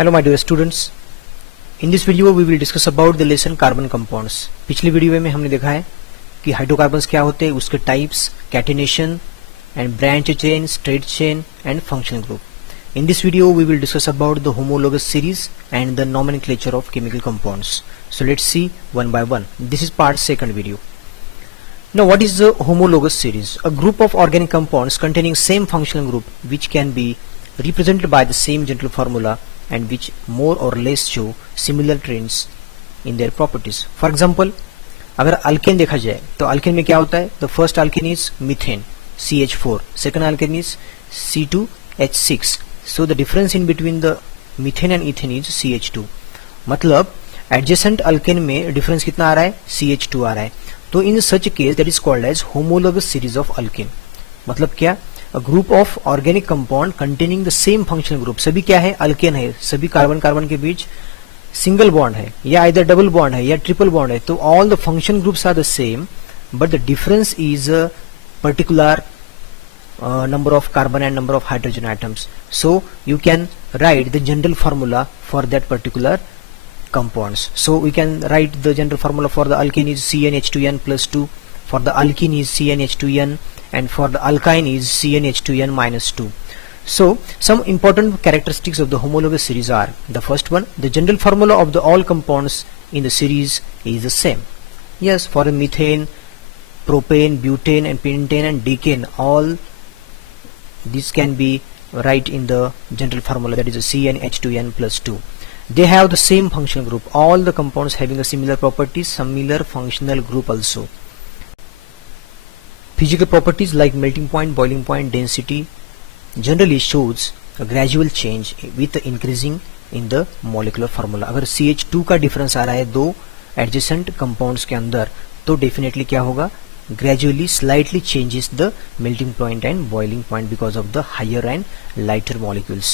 Hello my dear students. In this video we will discuss about the lesson carbon compounds. पिछली video में हमने देखा है कि हाइड्रोकार्बन्स क्या होते हैं, उसके types, catenation and branch chain, straight chain and functional group. In this video we will discuss about the homologous series and the nomenclature of chemical compounds. So let's see one by one. This is part second video. Now what is the homologous series? A group of organic compounds containing same functional group which can be represented by the same general formula and which more or less show similar traits in their properties. For example, अगर alkane देखा जाए तो alkane में क्या होता है? The first alkene is methane CH4, second alkene is C2H6. So the difference in between the methane and ethane is CH2. मतलब adjacent alkene में difference कितना आ रहा है? CH2 आ रहा है. तो in such a case that is called as homologous series of alkene. मतलब क्या? A group of organic compound containing the same functional group. सभी क्या है? अल्केन है. सभी कार्बन कार्बन के बीच सिंगल बॉन्ड है या इधर डबल बॉन्ड है या ट्रिपल बॉन्ड है. तो all the function groups are the same but the difference is particular number of carbon and number of hydrogen atoms. So you can write the general formula for that particular compounds. So we can write the general formula for the alkene is CnH2n plus 2, for the alkene is CnH2n, and for the alkyne is CnH2n minus 2. So some important characteristics of the homologous series are: the first one, the general formula of the all compounds in the series is the same. Yes, for a methane, propane, butane and pentane and decane, all this can be right in the general formula, that is a CnH2n plus 2. They have the same functional group. All the compounds having a similar properties, similar functional group also. Physical properties like melting point, boiling point, density generally shows a gradual change with the increasing in the molecular formula. अगर CH2 का difference आ रहा है दो adjacent compounds के अंदर तो definitely क्या होगा? Gradually slightly changes the melting point and boiling point because of the higher and lighter molecules.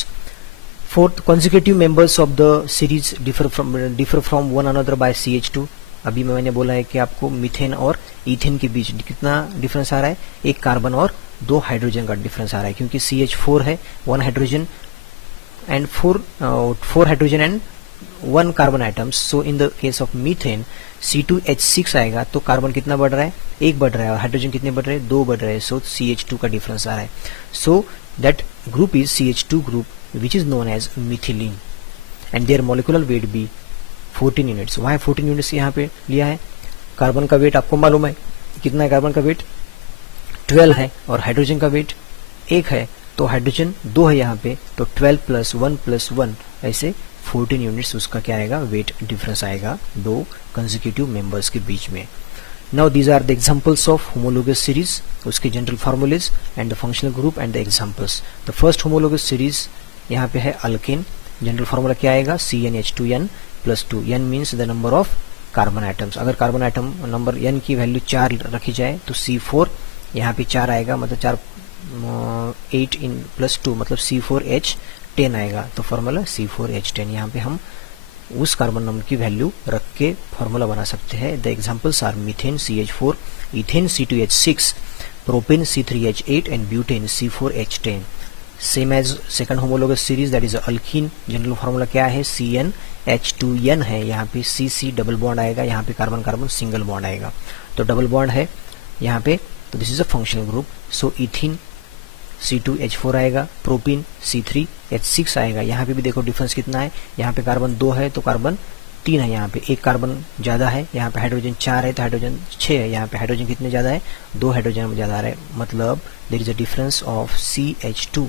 Fourth, consecutive members of the series differ from one another by CH2. अभी मैंने बोला है कि आपको मीथेन और ईथेन के बीच कितना डिफरेंस आ रहा है? एक कार्बन और दो हाइड्रोजन का डिफरेंस आ रहा है, क्योंकि CH4 है, one hydrogen and four hydrogen and one carbon atoms. So in the case of methane C2H6 आएगा तो कार्बन कितना बढ़ रहा है? एक बढ़ रहा है. और हाइड्रोजन कितने बढ़ रहे हैं? दो बढ़ रहे हैं. सो CH2 का डिफरेंस आ रहा है. So that group is CH2 group which is known as methylene and their molecular weight be 14 units. वहाँ 14 यूनिट्स यहाँ पे लिया है. कार्बन का वेट आपको मालूम है कितना है? कार्बन का वेट 12 है और हाइड्रोजन का वेट 1 है. तो हाइड्रोजन 2 है यहाँ पे, तो 12 प्लस 1 ऐसे 14 यूनिट्स उसका क्या आएगा? वेट डिफरेंस आएगा दो कंसेक्यूटिव मेंबर्स के बीच में. Now these are the examples of homologous series, उसके general formulae and the functional group and the examples. The first homologous series यहाँ पे है अल्केन. जनरल फॉर्मूला क्या आएगा? CnH2n plus 2. n means the number of carbon atoms. अगर carbon atom number n की value 4 रखी जाए तो C4 यहाँ पे 4 आएगा, मतलब 4 8 इन प्लस 2 मतलब C4H10 आएगा. तो फॉर्मूला C4H10. यहाँ पे हम उस कार्बन नंबर की वैल्यू रख के फॉर्मूला बना सकते हैं. The examples are methane CH4, ethane C2H6, propane C3H8 and butane C4H10. Same as second homologous series that is alkene. General formula क्या है? CnH2n है. यहाँ पे CC डबल बॉन्ड आएगा, यहाँ पे कार्बन कार्बन सिंगल बॉन्ड आएगा. तो डबल बॉन्ड है यहाँ पे, तो this is a functional group. So ethene C2H4 आएगा, प्रोपीन C3H6 आएगा. यहाँ पे भी देखो डिफरेंस कितना है? यहाँ पे कार्बन 2 है तो कार्बन 3 है. यहाँ पे एक कार्बन ज्यादा है. यहाँ पे हाइड्रोजन 4 है तो हाइड्रोजन 6 है. यहाँ पे हाइड्रोजन कितने ज्यादा है? 2 हाइड्रोजन ज्यादा आ रहा है. मतलब there is a difference of CH2.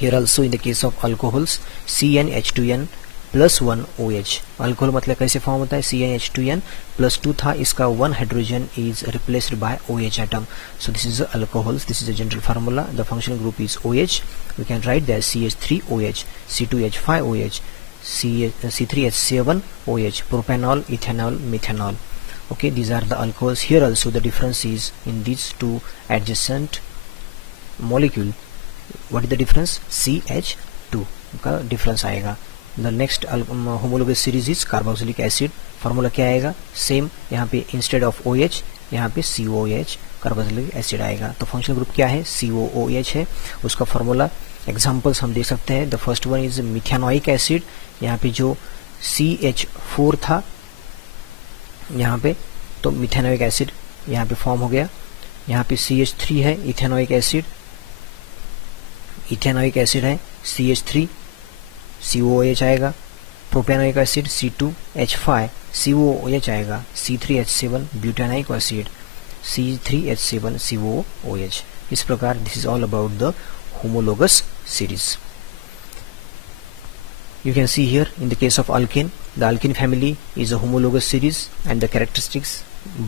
Here also in the case of alcohols CnH2n plus 1 OH. Alcohol मतलब कैसे फॉर्म होता है? CnH2n प्लस 2 था, इसका 1 hydrogen is replaced bye OH atom. So this is the alcohols. This is the general formula. The functional group is OH. We can write that CH3OH, C2H5OH, C3H7OH, propanol, ethanol, methanol. Okay, these are the alcohols. Here also the difference is in these two adjacent molecule. What is the difference? CH2 का difference आएगा. The next homologous series is carboxylic acid. Formula क्या आएगा? Same. यहाँ पे instead of OH यहाँ पे COOH carboxylic acid आएगा. तो फंक्शनल ग्रुप क्या है? COOH है. उसका फॉर्मूला एग्जाम्पल्स हम देख सकते हैं। The first one is methanoic acid, यहाँ पे जो CH4 था यहाँ पे, तो मिथेनोइक एसिड यहाँ पे फॉर्म हो गया। यहाँ पे CH3 है, इथेनोइक एसिड, इथेनोइक एसिड है CH3 COOH आएगा। प्रोपेनोइक एसिड C2H5 COOH आएगा। C3H7 butanoic acid C3H7 COOH। इस प्रकार this is all about the homologous series. You can see here in the case of alkane, the alkene family is a homologous series and the characteristics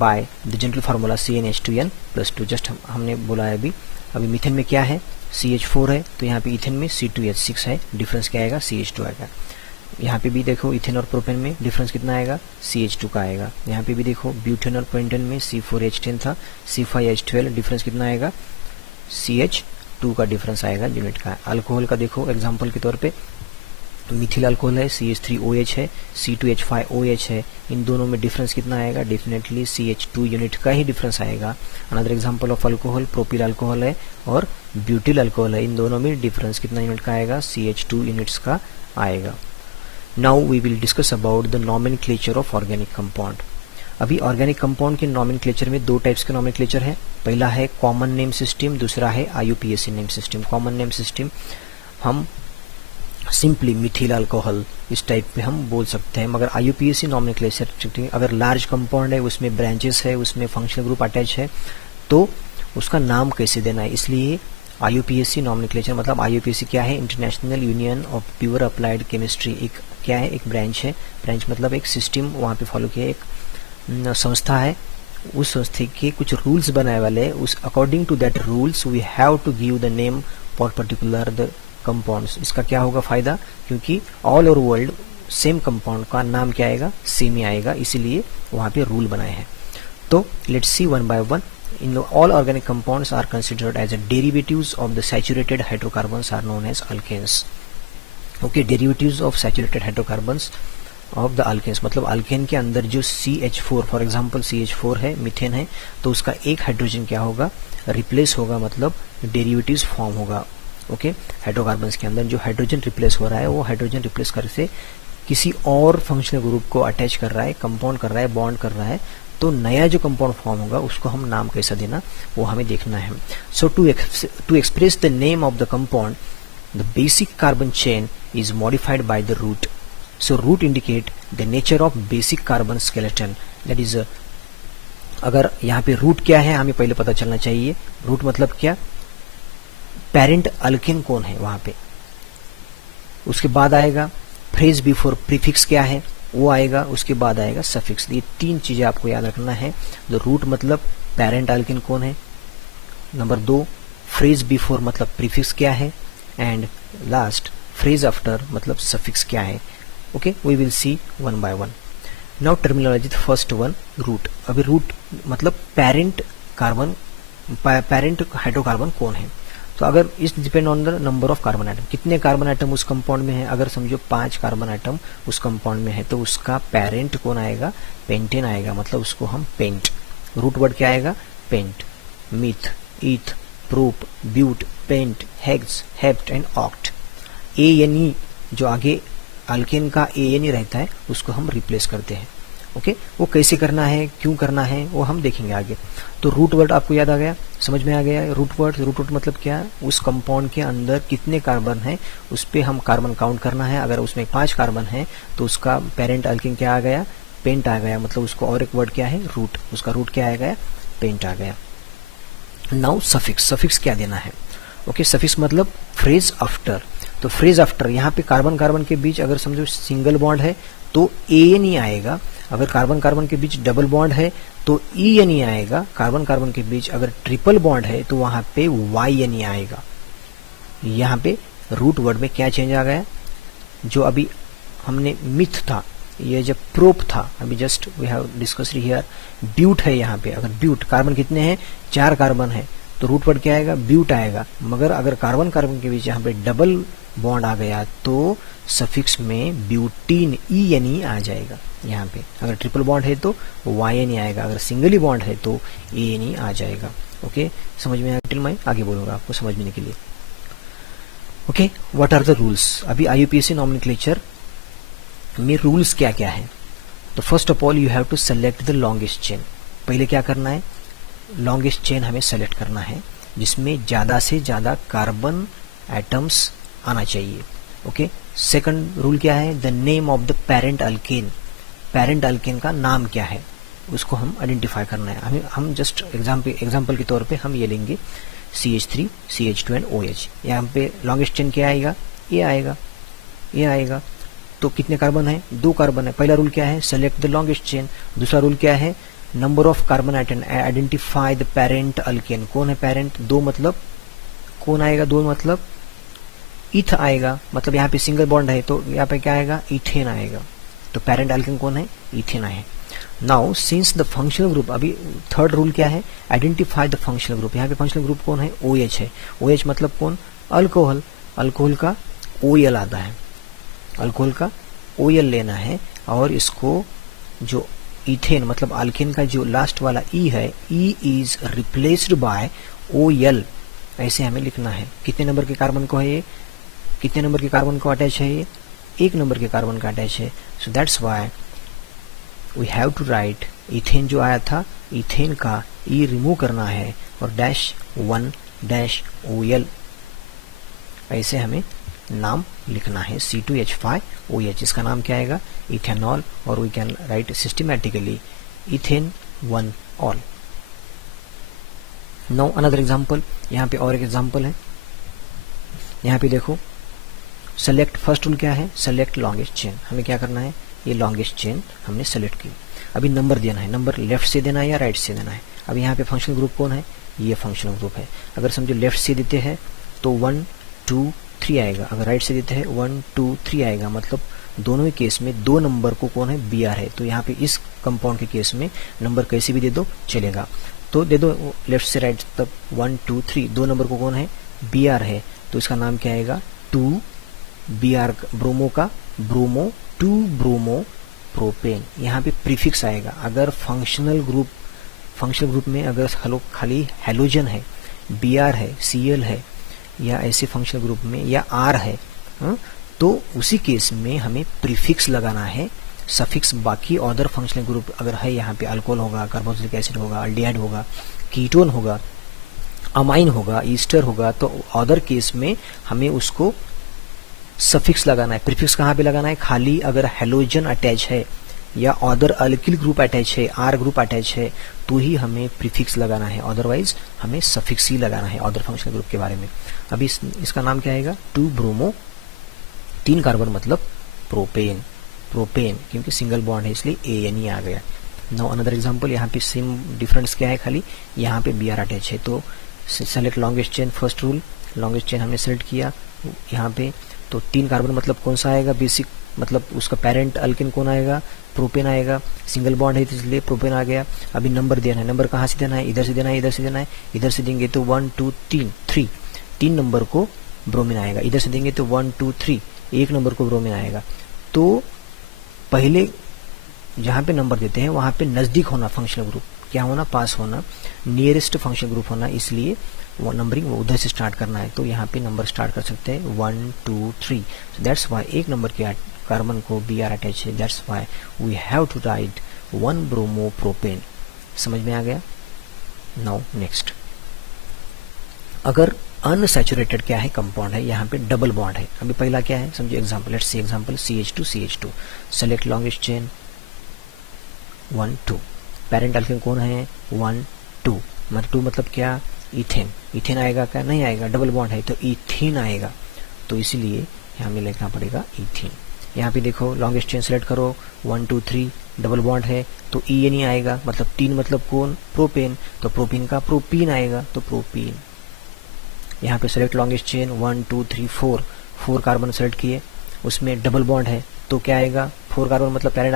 by the general formula CnH2n+2. just हमने बोला है अभी methane में क्या है, CH4 है, तो यहाँ पे इथेन में C2H6 है, डिफरेंस क्या आएगा, CH2 आएगा। यहाँ पे भी देखो इथेन और प्रोपेन में डिफरेंस कितना आएगा, CH2 का आएगा। यहाँ पे भी देखो ब्यूटेन और पेंटेन में C4H10 था, C5H12, डिफरेंस कितना आएगा, CH2 का डिफरेंस आएगा यूनिट का। अल्कोहल का देखो एग्जांपल के तौर पे मिथिल अल्कोहल है, CH3OH है, C2H5OH है, इन दोनों में डिफरेंस कितना आएगा, डेफिनेटली CH2 यूनिट का ही डिफरेंस आएगा। Another example of alcohol propyl alcohol है और ब्यूटिल अल्कोहल है, इन दोनों में डिफरेंस कितना यूनिट का आएगा, CH2 यूनिट्स का आएगा। Now we will discuss about the nomenclature of organic compound. अभी ऑर्गेनिक कंपाउंड के नॉमेनक्लेचर में दो टाइप्स के नॉमेनक्लेचर है। पहला है कॉमन नेम सिस्टम, दूसरा है IUPAC name system. Common name system हम सिंपली मिथिल अल्कोहल इस टाइप पे हम बोल सकते हैं, मगर IUPAC नॉमेनक्लेचर अगर लार्ज कंपाउंड है, उसमें ब्रांचेस है, उसमें फंक्शनल ग्रुप अटैच है, तो उसका नाम कैसे देना है, इसलिए IUPAC नॉमेनक्लेचर मतलब IUPAC क्या है, international union of pure applied chemistry. एक क्या है, एक ब्रांच है, ब्रांच मतलब एक सिस्टम वहाँ पे फॉलो किया, एक संस्था है, उस संस्था के कुछ रूल्स बनाए वाले, उस according to that rules we have to give the name for particular the compounds. इसका क्या होगा फायदा, क्योंकि all over world same compound का नाम क्या आएगा, सेम ही आएगा, इसीलिए वहाँ पे रूल बनाए हैं। तो let's see one by one. In all organic compounds are considered as a derivatives of the saturated hydrocarbons are known as alkanes. Okay, derivatives of saturated hydrocarbons of the alkanes मतलब alkane के अंदर जो CH4 for example CH4 है, methane है, तो उसका एक hydrogen क्या होगा, रिप्लेस होगा, मतलब डेरिवेटिव्स फॉर्म होगा। ओके, हाइड्रोकार्बन्स के अंदर जो हाइड्रोजन रिप्लेस हो रहा है, वो हाइड्रोजन रिप्लेस कर से किसी और फंक्शनल ग्रुप को अटैच कर रहा है, कंपाउंड कर रहा है, बॉन्ड कर रहा है, तो नया जो कंपाउंड फॉर्म होगा उसको हम नाम कैसा देना वो हमें देखना है। So to express the name of the compound, the basic carbon chain is modified by the root. So root indicate the nature of basic carbon skeleton, that is अगर यहाँ पे रूट क्या है हमें पहले पता चलना चाहिए। रूट मतलब क्या, पेरेंट अल्केन कौन है वहां पे, उसके बाद आएगा फ्रेज बिफोर प्रीफिक्स क्या है वो आएगा, उसके बाद आएगा सफिक्स। ये तीन चीजें आपको याद रखना है। जो रूट मतलब पेरेंट अल्केन कौन है, नंबर 2 फ्रेज बिफोर मतलब प्रीफिक्स क्या है, एंड लास्ट फ्रेज आफ्टर मतलब सफिक्स क्या है। Okay, we will see one by one. Now terminology, first one root. अभी रूट मतलब पेरेंट कार्बन, पेरेंट हाइड्रोकार्बन कौन है, तो अगर इस depend on the number of carbon item, कितने कार्बन आइटम उस कंपाउंड में है। अगर समझो 5 कार्बन आइटम उस कंपाउंड में है, तो उसका पेरेंट कौन आएगा, पेंटेन आएगा, मतलब उसको हम पेंट, रूट वर्ड क्या आएगा, pent, meth, eth, prop, but, pent, hex, hept and oct. ANE जो आगे अल्केन का ANE रहता है उसको हम रिप्लेस करते हैं। ओके, वो कैसे करना है, क्यों करना है, वो हम देखेंगे आगे। तो रूट वर्ड आपको याद आ गया, समझ में आ गया। रूट वर्ड मतलब क्या, उस कंपाउंड के अंदर कितने कार्बन है उस पे हम कार्बन काउंट करना है। अगर उसमें 5 कार्बन है तो उसका पेरेंट अल्केन क्या आ गया, पेंट आ गया, मतलब उसको और एक वर्ड क्या है, रूट, उसका रूट क्या आ गया, पेंट आ गया। नाउ सफिक्स, सफिक्स क्या देना है। ओके, सफिक्स मतलब फ्रेज आफ्टर। तो फ्रेज आफ्टर यहाँ पे कार्बन कार्बन के बीच अगर समझो सिंगल बॉन्ड है तो ANE आएगा, अगर कार्बन कार्बन के बीच डबल बॉन्ड है तो ENE आएगा, कार्बन कार्बन के बीच अगर ट्रिपल बॉन्ड है तो वहां पे YNE आएगा। यहाँ पे रूट वर्ड में क्या चेंज आ गया, जो अभी हमने मिथ था, ये जब प्रोप था, अभी just we have discussed here, but है यहाँ पे। अगर ब्यूट कार्बन कितने हैं, 4 कार्बन है, तो रूट वर्ड क्या आएगा, ब्यूट आएगा। मगर अगर कार्बन कार्बन के बीच यहाँ पे डबल बॉन्ड आ गया तो सफिक्स में ब्यूटीन ENE आ जाएगा। यहाँ पे अगर ट्रिपल बॉन्ड है तो YNE आएगा, अगर सिंगली बॉन्ड है तो ANE आ जाएगा। ओके, समझ में आया टिल मैं आगे बोलूंगा आपको समझने के लिए। Okay, what are the rules? अभी IUPAC नॉमेनक्लेचर में रूल्स क्या क्या है? तो first of all you have to select the longest chain. पहले क्या करना है? लॉन्गेस्ट चेन हमें सेलेक्ट करना है जिसमें ज़्यादा से ज़्यादा कार्बन एटम्स आना चाहिए। ओके, सेकंड रूल क्या है? The name of the parent alkane. Parent alkane का नाम क्या है उसको हम आइडेंटिफाई करना है। हम जस्ट एग्जाम्पल के तौर पे हम ये लेंगे CH3, CH2 एंड OH। यहाँ पे लॉन्गेस्ट चेन क्या आएगा? ये आएगा। तो कितने कार्बन है? 2 कार्बन है। पहला रूल क्या है? Select the longest chain. दूसरा रूल क्या है? Number of carbon atom, identify the parent alkane. कौन है पेरेंट? 2 मतलब कौन आएगा? 2 मतलब इथ आएगा, मतलब यहाँ पे सिंगल बॉन्ड है तो यहाँ पे क्या आएगा? इथेन आएगा। तो पेरेंट अल्केन कौन है? इथेन है। Now since the functional group, अभी थर्ड रूल क्या है? Identify the functional group. यहाँ पे फंक्शनल ग्रुप कौन है? OH है। OH मतलब कौन? अल्कोहल। अल्कोहल का OL आता है, अल्कोहल का OL लेना है और इसको जो इथेन मतलब अल्केन का जो लास्ट वाला E है, E is replaced bye OL, ऐसे हमें लिखना है। कितने नंबर के कार्बन को है ये? कितने नंबर के कार्बन को अटैच है ये? 1 नंबर के कार्बन का अटैच है। So that's why we have to write, ethane जो आया था इथेन का E रिमूव करना है और -1-OL ऐसे हमें नाम लिखना है। C2H5OH, इसका नाम क्या आएगा? इथेनॉल। और we can write systematically ethane 1 ol. Now another example, यहाँ पे और एक एग्जांपल है। यहाँ पे देखो, सेलेक्ट, फर्स्ट रूल क्या है? Select longest chain. हमें क्या करना है? ये लॉन्गेस्ट चेन हमने सेलेक्ट की। अभी नंबर देना है, नंबर लेफ्ट से देना है या राइट से देना है। अब यहाँ पे फंक्शनल ग्रुप कौन है? ये फंक्शनल ग्रुप है। अगर समझो लेफ्ट से देते हैं तो 1 2 3 आएगा, अगर राइट से देते हैं 1 2 3 आएगा। मतलब दोनों ही केस में 2 नंबर को कौन है? Br है। तो यहाँ पे इस कंपाउंड के केस में नंबर कैसे भी दे दो चलेगा, तो दे दो लेफ्ट से राइट तब 1 2 3। 2 नंबर को कौन है? Br है। तो इसका नाम क्या आएगा? 2Br, ब्रोमो का ब्रोमो, 2 ब्रोमो प्रोपेन। यहाँ पे प्रीफिक्स आएगा। अगर फंक्शनल ग्रुप में अगर खाली हेलोजन है, Br है, Cl है, या ऐसे फंक्शनल ग्रुप में या R है, तो उसी केस में हमें प्रीफिक्स लगाना है, सफिक्स। बाकी अदर फंक्शनल ग्रुप अगर है, यहाँ पे अल्कोहल होगा, कार्बोक्सिलिक एसिड होगा, अल्डिहाइड होगा, कीटोन होगा, अमाइन होगा, ईस्टर होगा, तो अदर केस में हमें उसको सफिक्स लगाना है। प्रीफिक्स कहाँ पे लगाना है? खाली अगर हेलोजन अटैच है या अदर अल्किल ग्रुप अटैच है, R ग्रुप अटैच है, तो ही हमें प्रीफिक्स लगाना है, अदरवाइज हमें सफिक्स ही लगाना है अदर फंक्शनल ग्रुप के बारे में। अभी इसका नाम क्या आएगा? 2 ब्रोमो, 3 कार्बन मतलब प्रोपेन। प्रोपेन क्योंकि सिंगल बॉन्ड है इसलिए ANE आ गया। नाउ अनदर एग्जांपल, यहाँ पे सेम डिफरेंस क्या है? खाली यहाँ पे Br अटैच है। तो select longest chain, first rule, longest chain हमने सेलेक्ट किया यहाँ पे। तो 3 कार्बन मतलब कौन सा आएगा? बेसिक मतलब उसका पेरेंट अल्केन कौन आएगा? प्रोपेन आएगा। सिंगल बॉन्ड है इसलिए प्रोपेन आ गया। अभी नंबर देना है, नंबर कहाँ से देना है? इधर से देना है, इधर से देना है। इधर से देंगे तो 1 2 3 3 नंबर को ब्रोमीन आएगा। इधर से देंगे तो 1 2 3 1 नंबर को ब्रोमीन आएगा। तो पहले जहाँ पे नंबर देते हैं वहाँ पे नजदीक होना फंक्शनल ग्रुप, क्या होना? पास होना, नियरेस्ट फंक्शनल ग्रुप होना, इसलिए वो नंबरिंग वो उधर से स्टार्ट करना है। तो यहाँ पे नंबर स्टार्ट कर सकते हैं 1 2 3। दैट्स वाई 1 नंबर के कार्बन को Br अटैच है। That's why we have to write 1 bromo propane. समझ में आ गया? नाउ नेक्स्ट, अगर अनसैचुरेटेड क्या है? कंपाउंड है, यहाँ पे डबल बॉन्ड है। अभी पहला क्या है? समझो example, let's see example CH2 CH2। Select longest chain 1 2। Parent alkane कौन है? 1 2 मतलब 2 मतलब क्या? इथेन। इथेन आएगा क्या? नहीं आएगा, डबल बॉन्ड है तो इथीन आएगा। तो इसीलिए यहाँ में लिखना पड़ेगा इथीन। यहाँ पे देखो लॉन्गेस्ट चेन सेलेक्ट करो 1 2 3, डबल बॉन्ड है तो ENE आएगा। मतलब 3 मतलब कौन? प्रोपेन। तो प्रोपेन का प्रोपीन आएगा, तो प्रोपीन। यहाँ पे select longest chain 1 2 3 4, 4 carbon select किए, उसमें डबल बॉन्ड है तो क्या आएगा? 4 कार्बन मतलब पेरेंट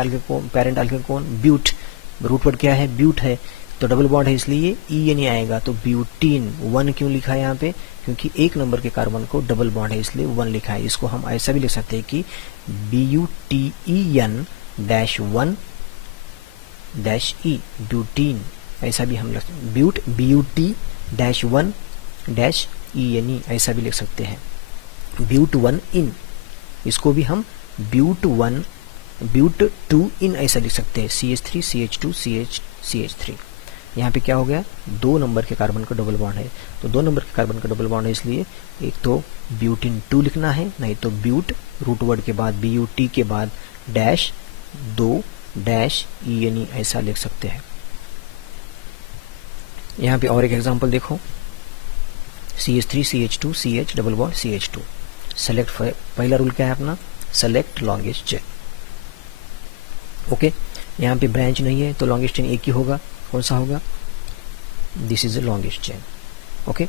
अल्केन कौन? ब्यूट। रूट वर्ड क्या है? ब्यूट है। तो डबल बॉन्ड है इसलिए ENE आएगा, तो ब्यूटीन। 1 क्यों लिखा है यहाँ पे? क्योंकि 1 नंबर के कार्बन को डबल बॉन्ड है इसलिए 1 लिखा है। इसको हम ऐसा भी लिख सकते हैं कि BUTEN-1-E, ब्यूटीन। ऐसा भी हम BUT-1-ENE ऐसा भी लिख सकते हैं। ब्यूट 1 इन, इसको भी हम ब्यूट 2 इन ऐसा लिख सकते हैं, CH3 CH2 CH3। यहाँ पे क्या हो गया, 2 नंबर के कार्बन का डबल बॉन्ड है, तो 2 नंबर के कार्बन का डबल बॉन्ड है, इसलिए एक तो ब्यूटिन 2 लिखना है, नहीं तो ब्यूट रूट वर्ड के बाद BUT के बाद डैश 2 डैश ENE ऐसा लिख सकते हैं। यहाँ पे और एक एग्जांपल देखो, CH3 CH2 CH double bond CH2। Select, पहला रूल क्या है अपना, सेलेक्ट लॉन्गेस्ट चेन। ओके, यहाँ पे ब्रांच नहीं है तो लॉन्गेस्ट चेन एक ही होगा, कौन सा होगा, this is the longest chain. Okay,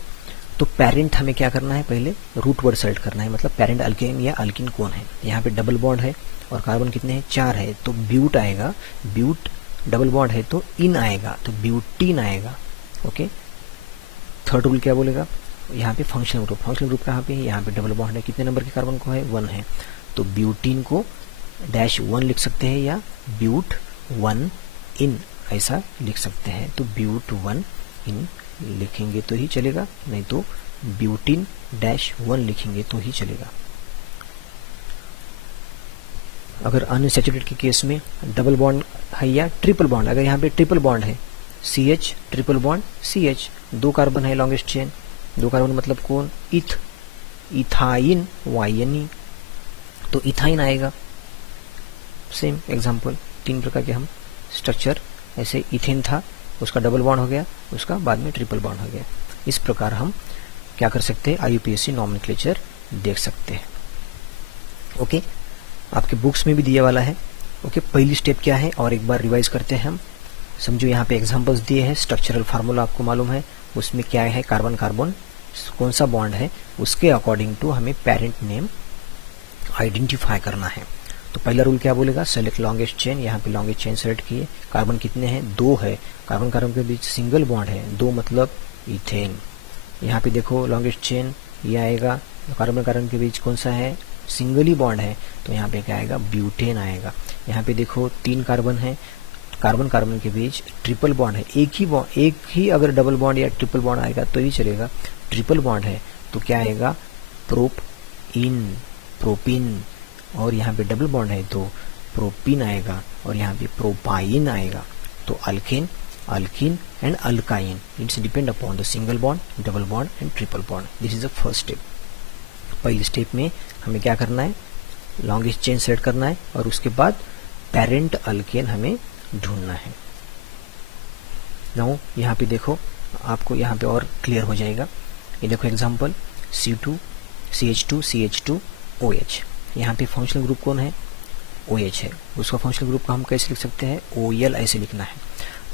तो पेरेंट हमें क्या करना है, पहले रूट वर्ड सेलेक्ट करना है, मतलब पेरेंट अल्केन या अल्किन कौन है। यहाँ पे डबल बॉन्ड है और कार्बन कितने हैं, 4 है, तो ब्यूट आएगा, ब्यूट डबल बॉन्ड है तो इन आएगा, तो ब्यूटीन आएगा। ओके, थर्ड रूल क्या बोलेगा, यहाँ पे फंक्शनल ग्रुप, फंक्शनल ग्रुप कहाँ पे है, यहाँ पे डबल बॉन्ड है, कितने नंबर के कार्बन को है, 1 है, तो ब्यूटीन को डैश 1 लिख सकते हैं या ब्यूट 1 इन ऐसा लिख सकते हैं। तो ब्यूट 1 इन लिखेंगे तो ही चलेगा, नहीं तो ब्यूटीन डैश 1 लिखेंगे तो ही चलेगा। अगर अनसैचुरेटेड के केस में डबल बॉन्ड है या ट्रिपल बॉन्ड, अगर यहाँ पे ट्रिपल बॉन्ड है, CH triple bond CH, 2 carbon है लॉन्गेस्ट चेन, 2 कार्बन मतलब कौन, इथाइन YNE, तो इथाइन आएगा। सेम एग्जांपल, 3 प्रकार के हम स्ट्रक्चर, ऐसे इथेन था, उसका डबल बॉन्ड हो गया, उसका बाद में ट्रिपल बॉन्ड हो गया। इस प्रकार हम क्या कर सकते हैं, IUPAC नॉमेनक्लेचर देख सकते हैं। ओके, आपके बुक्स में भी दिया वाला है। ओके, पहली स्टेप क्या है और एक बार रिवाइज करते हैं हम। समझो यहाँ पे एग्जांपल्स दिए हैं, स्ट्रक्चरल फार्मूला आपको मालूम है, उसमें क्या है, कार्बन कार्बन कौन सा बॉन्ड है, उसके अकॉर्डिंग टू हमें पेरेंट नेम आइडेंटिफाई करना है। तो पहला रूल क्या बोलेगा, सेलेक्ट लॉन्गेस्ट चेन, यहाँ पे लॉन्गेस्ट चेन सेलेक्ट किए, कार्बन कितने हैं, 2 है, कार्बन कार्बन के बीच सिंगल बॉन्ड है, 2 मतलब इथेन। यहाँ पे देखो लॉन्गेस्ट चेन ये आएगा, कार्बन कार्बन के बीच कौन सा है, सिंगल ही बॉन्ड है, तो यहाँ पे क्या आएगा, ब्यूटेन आएगा। यहाँ पे देखो 3 कार्बन है, कार्बन कार्बन के बीच ट्रिपल बॉन्ड है, एक ही अगर डबल बॉन्ड या ट्रिपल बॉन्ड आएगा तो ही चलेगा, ट्रिपल बॉन्ड है तो क्या आएगा, प्रोपिन, और यहाँ पे डबल बॉन्ड है तो प्रोपिन आएगा, और यहाँ पे प्रोपाइन आएगा। तो alkane, alkene and alkyne, it's depend upon the single bond, double bond and triple bond. This is the first step. पहली स्टेप में हमें क्या करना है, लॉन्गेस्ट चेन सेलेक्ट करना है और उसके बाद पेरेंट अल्केन हमें ढूंढना है। नाउ यहाँ पे देखो, आपको यहाँ पे और क्लियर हो जाएगा। ये देखो एग्जांपल, CH2 CH2 OH, यहाँ पे फंक्शनल ग्रुप कौन है, OH है, उसका फंक्शनल ग्रुप का हम कैसे लिख सकते हैं, OL ऐसे लिखना है।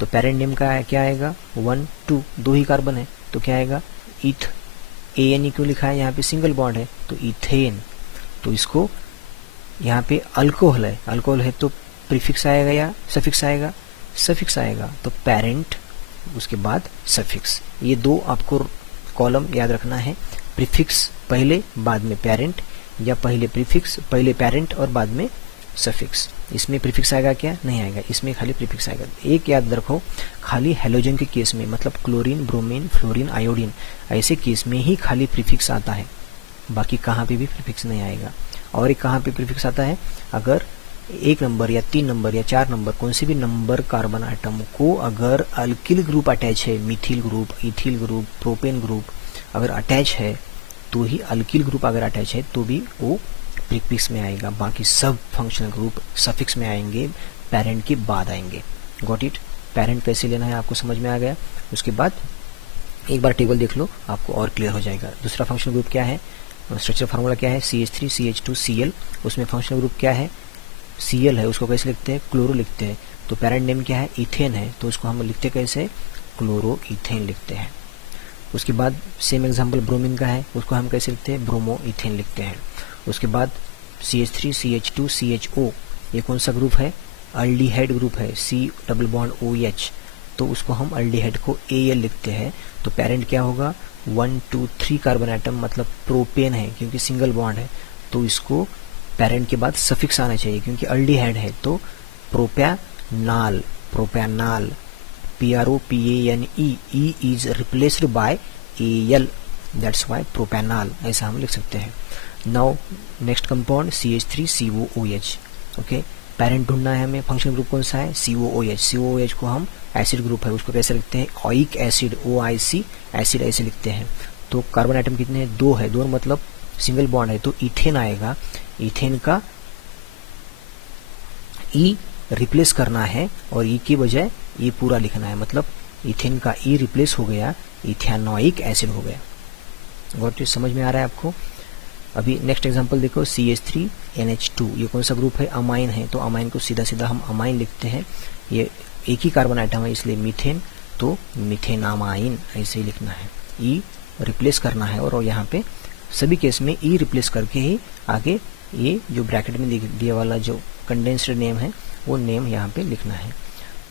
तो पेरेंट नेम का क्या आएगा, 1 2, 2 ही कार्बन है तो क्या आएगा, ANE क्यों लिखा है, यहाँ पे सिंगल बॉन्ड है तो इथेन। तो इसको यहाँ पे अल्कोहल है, अल्कोहल है तो प्रीफिक्स आएगा या सफिक्स आएगा, सफिक्स आएगा, तो पेरेंट उसके बाद सफिक्स। ये 2 आपको कॉलम याद रखना है, प्रीफिक्स पहले बाद में पेरेंट, या पहले प्रीफिक्स पहले पेरेंट और बाद में सफिक्स। इसमें प्रीफिक्स आएगा क्या, नहीं आएगा, इसमें खाली प्रीफिक्स आएगा। एक याद रखो, खाली हेलोजन के केस में, मतलब क्लोरीन ब्रोमीन फ्लोरीन आयोडीन ऐसे केस में ही खाली प्रीफिक्स आता है, बाकी कहाँ पे भी प्रीफिक्स नहीं आएगा। और एक कहाँ पे प्रीफिक्स आता है, अगर 1 नंबर या 3 नंबर या 4 नंबर कौन से भी नंबर कार्बन आइटम को अगर अल्किल ग्रुप अटैच है, methyl group, ethyl group, propane group अगर अटैच है तो ही, अल्किल ग्रुप अगर अटैच है तो भी वो प्रीफिक्स में आएगा, बाकी सब फंक्शनल ग्रुप सफिक्स में आएंगे, पेरेंट के बाद आएंगे। गॉट इट, पेरेंट कैसे लेना है आपको समझ में आ गया। उसके बाद एक बार टेबल देख लो, आपको और क्लियर हो जाएगा। दूसरा फंक्शनल ग्रुप क्या है, स्ट्रक्चर फार्मूला क्या है, CH3 CH2 Cl, उसमें फंक्शनल ग्रुप क्या है, Cl है, उसको कैसे लिखते हैं, क्लोरो लिखते हैं। तो पेरेंट नेम क्या है, इथेन है, तो उसको हम लिखते कैसे, क्लोरो इथेन लिखते हैं। उसके बाद सेम एग्जांपल ब्रोमीन का है, उसको हम कैसे लिखते हैं, ब्रोमो इथेन लिखते हैं। उसके बाद CH3 CH2 CHO, ये कौन सा ग्रुप है, अल्डिहाइड ग्रुप है, C डबल बॉन्ड OH, तो उसको हम अल्डिहाइड को Al लिखते हैं। तो पेरेंट क्या होगा, 1 2 3 कार्बन आइटम मतलब प्रोपेन है, क्योंकि सिंगल बॉन्ड है तो इसको पेरेंट के बाद सफिक्स आना चाहिए, क्योंकि अल्डिहाइड है तो प्रोपैनाल, प्रोपैनाल, PROPANE, E is replaced by AL, that's why प्रोपैनाल, ऐसा हम लिख सकते हैं। Now next compound CH3COOH। Okay, parent ढूंढना है हमें, फंक्शनल ग्रुप कौन सा है, COOH। COOH को हम एसिड ग्रुप है उसको कैसे लिखते हैं, ओइक एसिड, OIC एसिड ऐसे लिखते हैं। तो कार्बन आइटम कितने हैं, 2 है, 2 मतलब सिंगल बॉन्ड है, तो इथेन आएगा। इथेन का ई रिप्लेस करना है और ई की बजाय ई पूरा लिखना है, मतलब इथेन का ई रिप्लेस हो गया, इथेनोइक एसिड हो गया। गॉट इट, समझ में आ रहा है आपको। अभी नेक्स्ट एग्जांपल देखो, CH3NH2, ये कौन सा ग्रुप है, अमाइन है, तो अमाइन को सीधा सीधा हम अमाइन लिखते हैं। ये एक ही कार्बन आइटम है इसलिए मीथेन, तो मीथेनामाइन ऐसे ही लिखना है, ई रिप्लेस करना है। और यहाँ पे सभी केस में ई रिप्लेस करके ही आगे ये जो ब्रैकेट में दिया वाला जो कंडेंस्ड नेम है वो नेम यहाँ पे लिखना है।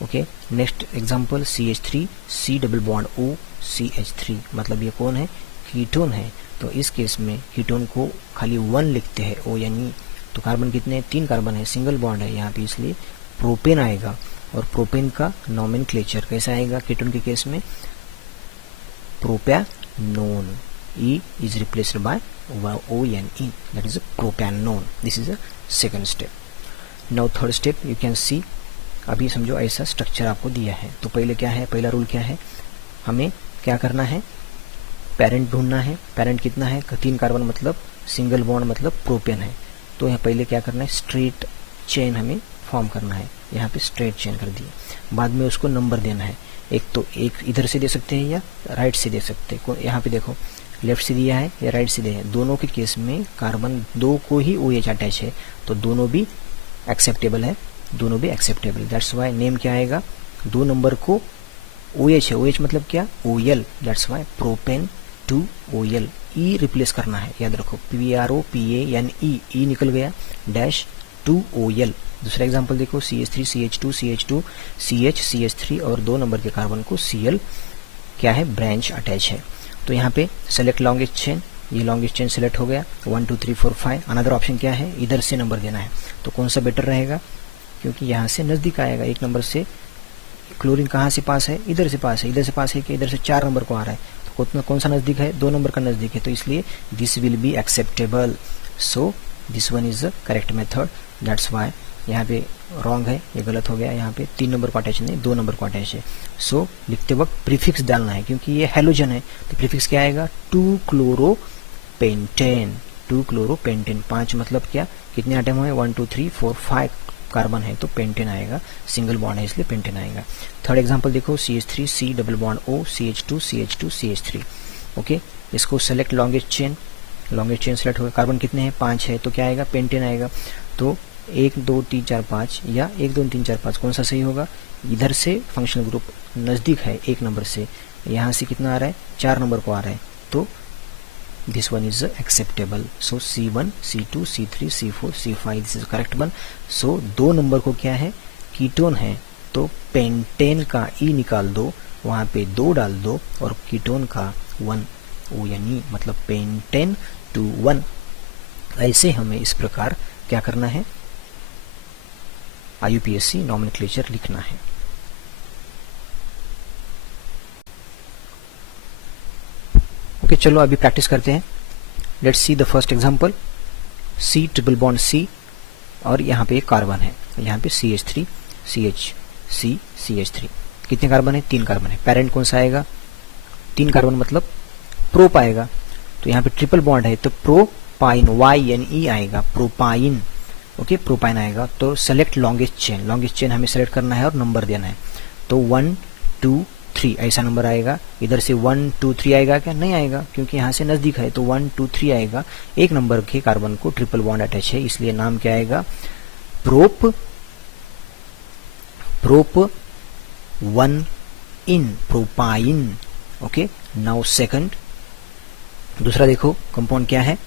Okay, next example CH3C double bond OCH3, मतलब ये कौन है, कीटोन है। तो इस केस में कीटोन को खाली 1 लिखते हैं, O यानी, तो कार्बन कितने, 3 कार्बन है, सिंगल बॉन्ड है यहाँ पे, इसलिए प्रोपेन आएगा। और प्रोपेन का नोमेनक्लेचर कैसा आएगा कीटोन के केस में, प्रोपैनोन, E is replaced by ONE, that is a propanone. This is a second step. Now third step you can see, अभी समझो ऐसा स्ट्रक्चर आपको दिया है। तो पहले क्या है, पहला रूल क्या है, हमें क्या करना है, पेरेंट ढूंढना है। पेरेंट कितना है, 3 कार्बन मतलब सिंगल बॉन्ड मतलब प्रोपेन है। तो यहाँ पहले क्या करना है, स्ट्रेट चेन हमें फॉर्म करना है, यहाँ पे स्ट्रेट चेन कर दिए। बाद में उसको नंबर देना है, एक तो एक इधर से दे सकते हैं या राइट से दे सकते हैं। यहाँ पे देखो लेफ्ट से दिया है या राइट से दिया है, दोनों के केस में कार्बन 2 को ही OH अटैच है, तो दोनों भी एक्सेप्टेबल है, दोनों भी एक्सेप्टेबल। दैट्स वाई नेम क्या आएगा, 2 नंबर को OH है, OH मतलब क्या, OL, that's why propane two OL। E replace करना है, याद रखो, PROPA यानी ई निकल गया, डैश टू OL। दूसरा एग्जांपल देखो, CH3CH2 CH2 CH CH3 और 2 नंबर के कार्बन को Cl क्या है, ब्रांच अटैच है। तो यहाँ पे सेलेक्ट लॉन्गेस्ट चेन, ये लॉन्गेस्ट चेन सेलेक्ट हो गया, 1 2 3 4 5। अनदर ऑप्शन क्या है, इधर से नंबर देना है। तो कौन सा बेटर रहेगा, क्योंकि यहाँ से नजदीक आएगा, 1 नंबर से क्लोरीन कहाँ से पास है, इधर से पास है, इधर से पास है कि इधर से 4 नंबर को आ रहा है, तो कौन सा नजदीक है, 2 नंबर का नजदीक है, तो इसलिए this will be acceptable. So this one is the correct method, that's why यहाँ पे रॉन्ग है, ये गलत हो गया, यहाँ पे 3 नंबर को अटैच नहीं, 2 नंबर को अटैच है। सो लिखते वक्त प्रीफिक्स डालना है, क्योंकि ये हेलोजन है, तो प्रीफिक्स क्या आएगा, 2-क्लोरोपेंटेन, 2-क्लोरोपेंटेन। 5 मतलब क्या, कितने आइटम है, 1 2 3 4 5 कार्बन है, तो पेंटेन आएगा, सिंगल बॉन्ड है इसलिए पेंटेन आएगा। थर्ड एग्जांपल देखो, CH3C double bond O CH2 CH2 CH3। Okay, इसको select longest chain, longest chain select होगा, कार्बन कितने हैं, 5 है, तो क्या आएगा, पेंटेन आएगा। तो 1 2 3 4 5 या 1 2 3 4 5 कौन सा सही होगा, इधर से फंक्शनल ग्रुप नजदीक है 1 नंबर से, यहाँ से कितना आ रहा है, 4 नंबर को आ रहा है, तो this one is acceptable. So C1 C2 C3 C4 C5 this is correct one. So 2 number को क्या है, कीटोन है, तो पेंटेन का ई निकाल दो, वहां पे 2 डाल दो, और कीटोन का 1 O यानी मतलब पेंटेन टू 1। ऐसे हमें इस प्रकार क्या करना है, IUPAC नॉमेनक्लेचर लिखना है। ओके, चलो अभी प्रैक्टिस करते हैं। Let's see the first example, C triple bond C, और यहाँ पे एक कार्बन है, यहाँ पे CH3 CH C CH3। कितने कार्बन है, 3 कार्बन है। पेरेंट कौन सा आएगा, 3 कार्बन मतलब प्रोप आएगा, तो यहाँ पे ट्रिपल बॉन्ड है, तो प्रोपाइन YNE आएगा, प्रोपाइन। ओके, प्रोपाइन आएगा। तो select longest chain, longest chain हमें सेलेक्ट करना है और नंबर देना है, तो 1 2 3 ऐसा नंबर आएगा। इधर से 1 2 3 आएगा क्या, नहीं आएगा, क्योंकि यहाँ से नजदीक है, तो 1 2 3 आएगा। 1 नंबर के कार्बन को ट्रिपल बॉन्ड अटैच है, इसलिए नाम क्या आएगा, प्रोप 1 इन, प्रोपाइन। ओके, नाउ सेकंड, दूसरा देखो कंपाउंड क्या है,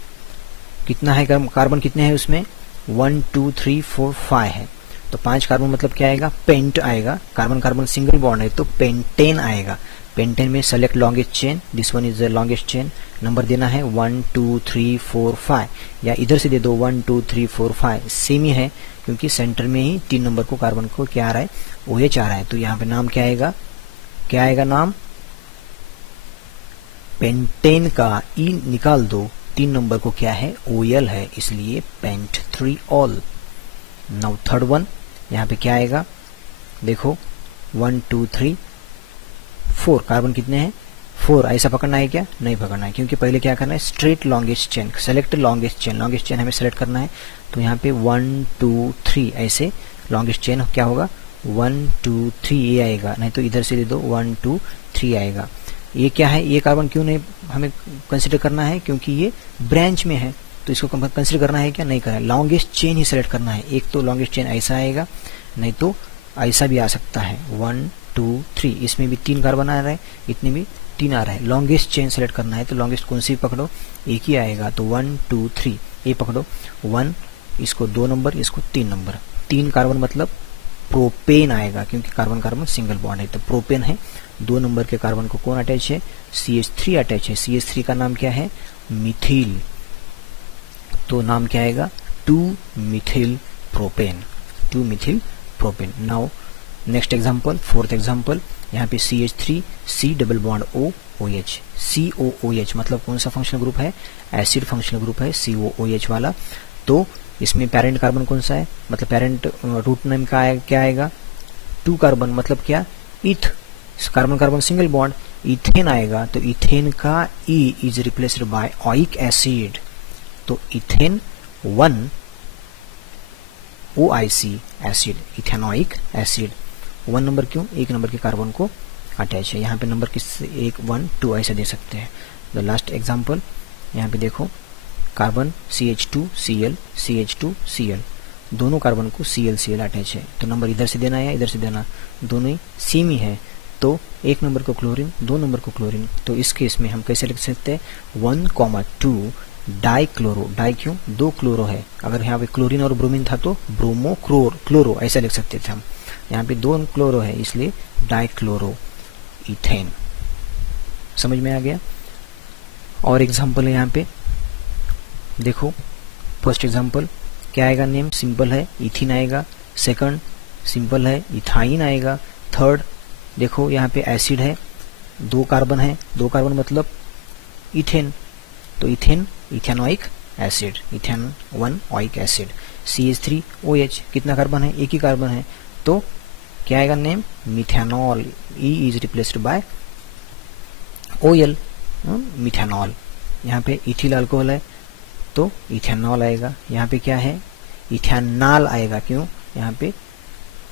कितना है कार्बन, कितने हैं उसमें, 1 2 3 4 5 है, तो 5 कार्बन मतलब क्या आएगा, पेंट आएगा। कार्बन कार्बन सिंगल बॉन्ड है, तो पेंटेन आएगा। पेंटेन में select longest chain, this one is the longest chain, number देना है 1 2 3 4 5, या इधर से दे दो 1 2 3 4 5, सेम ही है, क्योंकि सेंटर में ही 3 नंबर को कार्बन को क्या आ रहा है, OH आ रहा है। तो यहाँ पे नाम क्या आएगा, नाम पेंटेन का ई निकाल दो, 3 नंबर को क्या है, OL है, इसलिए पेंट-3-ऑल। नाउ थर्ड वन, यहाँ पे क्या आएगा, देखो 1 2 3 4, कार्बन कितने हैं 4, ऐसा पकड़ना है क्या, नहीं पकड़ना है, क्योंकि पहले क्या करना है, straight longest chain, select longest chain हमें सेलेक्ट करना है। तो यहाँ पे 1 2 3 ऐसे लॉन्गेस्ट चेन क्या होगा, 1 2 3 ये आएगा, नहीं तो इधर से दे दो 1 2 3 आएगा। ये क्या है, ये कार्बन क्यों नहीं हमें कंसिडर करना है, क्योंकि ये ब्रांच में है, तो इसको कंसिडर करना है क्या, नहीं करना है, लॉन्गेस्ट चेन ही सेलेक्ट करना है। एक तो लॉन्गेस्ट चेन ऐसा आएगा, नहीं तो ऐसा भी आ सकता है 1 2 3, इसमें भी 3 कार्बन आ रहा है, इतने भी 3 आ रहा है, लॉन्गेस्ट चेन सेलेक्ट करना है, तो लॉन्गेस्ट कौन सी पकड़ो, एक ही आएगा, तो 1 2 3 ये पकड़ो, 1 इसको 2 नंबर, इसको 3 नंबर, 3 कार्बन मतलब प्रोपेन आएगा, क्योंकि कार्बन कार्बन सिंगल बॉन्ड है, तो प्रोपेन है। 2 नंबर के कार्बन को कौन अटैच है, CH3 अटैच है, CH3 का नाम क्या है, मिथिल, तो नाम क्या आएगा, 2 Mithil propane, 2 Mithil propane. Now next example, fourth example, यहाँ पे CH3 C double bond O OH, COOH मतलब कौन सा फंक्शनल ग्रुप है, एसिड फंक्शनल ग्रुप है COOH वाला। तो इसमें पेरेंट कार्बन कौन सा है, मतलब पेरेंट रूट नेम का क्या आएगा, 2 कार्बन मतलब क्या, eth, carbon carbon single bond, ethane आएगा, तो इथेन का E is replaced by oic acid, तो ethane 1 OIC acid, ethanoic acid. 1 number क्यों, 1 नंबर के कार्बन को अटैच है, यहाँ पे नंबर किस 1 1 2 ऐसे दे सकते हैं। द लास्ट एग्जांपल, यहाँ पे देखो carbon CH2 Cl CH2 Cl, दोनों कार्बन को Cl अटैच है, तो नंबर इधर से देना है या इधर से देना, दोनों ही सेम ही है, तो 1 नंबर को क्लोरीन 2 नंबर को क्लोरीन, तो इस केस में हम कैसे लिख सकते हैं, 1,2 डाई क्लोरो, डाई क्यों, 2 क्लोरो है, अगर यहाँ पे क्लोरीन और ब्रोमीन था तो ब्रोमो क्लोरो ऐसा लिख सकते थे हम, यहाँ पे 2 क्लोरो है इसलिए डाई क्लोरो इथेन। समझ में आ गया। और एग्जांपल है यहाँ पे देखो, फर्स्ट एग्जांपल क्या आएगा, नेम सिंपल है, इथिन आएगा, सेकंड सिंपल है, इथाइन आएगा, थर्ड देखो यहाँ पे एसिड है, 2 कार्बन है, 2 कार्बन मतलब इथेन, तो ethane ethanoic acid, ethane 1 oic acid. CH3OH कितना कार्बन है, 1 ही कार्बन है, तो क्या आएगा name, methanol, E is replaced bye OL, methanol. यहाँ पे इथिल अल्कोहल है तो इथेनॉल आएगा, यहाँ पे क्या है, इथेनॉल आएगा, क्यों, यहाँ पे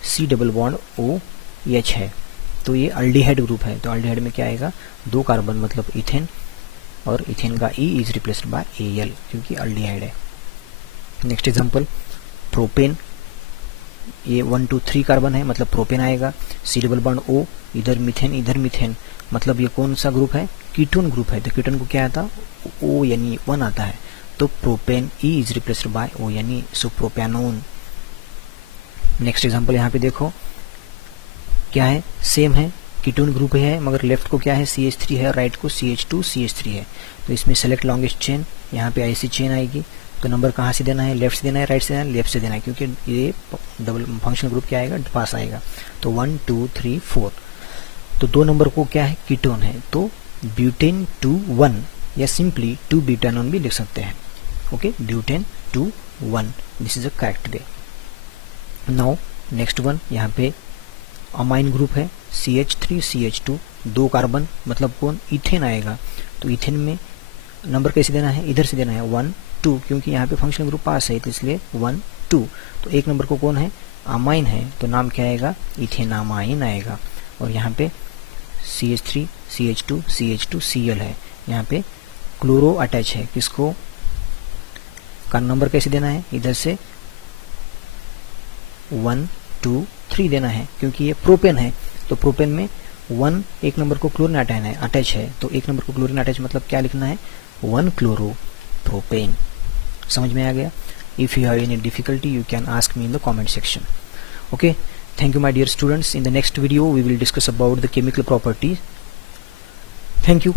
C डबल बॉन्ड OH है, तो ये अल्डिहाइड ग्रुप है, तो अल्डिहाइड में क्या आएगा, 2 कार्बन मतलब इथेन, और इथेन का E is replaced bye Al, क्योंकि अल्डिहाइड है। नेक्स्ट एग्जांपल, प्रोपेन, ये 1 2 3 कार्बन है मतलब प्रोपेन आएगा, C डबल बॉन्ड O, इधर मीथेन, मतलब ये कौन सा ग्रुप है, कीटोन ग्रुप है, तो कीटोन को क्या आता, O यानी 1 आता है, तो propane E is replaced bye O यानी सो प्रोपेनोन। नेक्स्ट एग्जांपल यहाँ पे देखो क्या है, सेम है, कीटोन ग्रुप है, मगर लेफ्ट को क्या है CH3 है, राइट को CH2 CH3 है, तो इसमें सेलेक्ट लॉन्गेस्ट चेन, यहाँ पे ऐसी चेन आएगी, तो नंबर कहाँ से देना है, लेफ्ट से देना है, राइट से देना है, लेफ्ट से देना है, क्योंकि ये डबल फंक्शनल ग्रुप क्या आएगा, पास आएगा, तो 1 2 3 4, तो 2 नंबर को क्या है, कीटोन है, तो ब्यूटेन 2,1 या सिंपली 2 ब्यूटेनॉन भी लिख सकते हैं, okay, butane 2,1, this is a correct way. Now next one, यहाँ पे अमाइन ग्रुप है, CH3 CH2, 2 कार्बन मतलब कौन, इथेन आएगा, तो इथेन में नंबर कैसे देना है, इधर से देना है 1 2, क्योंकि यहाँ पे फंक्शनल ग्रुप पास है, तो इसलिए 1 2, तो 1 नंबर को कौन है, अमाइन है, तो नाम क्या आएगा, इथेनामाइन आएगा, और यहाँ पे CH3 CH2 CH2 Cl है, यहाँ पे क्लोरो अटैच है, किसको, का नंबर कैसे देना है, इधर से 1 2 3 देना है, क्योंकि ये प्रोपेन है, तो प्रोपेन में 1 नंबर को क्लोरीन अटैच है, तो 1 नंबर को क्लोरीन अटैच मतलब क्या लिखना है, 1 क्लोरो प्रोपेन। समझ में आ गया। If you have any difficulty you can ask me in the comment section. Okay, thank you my dear students. In the next video we will discuss about the chemical properties. Thank you.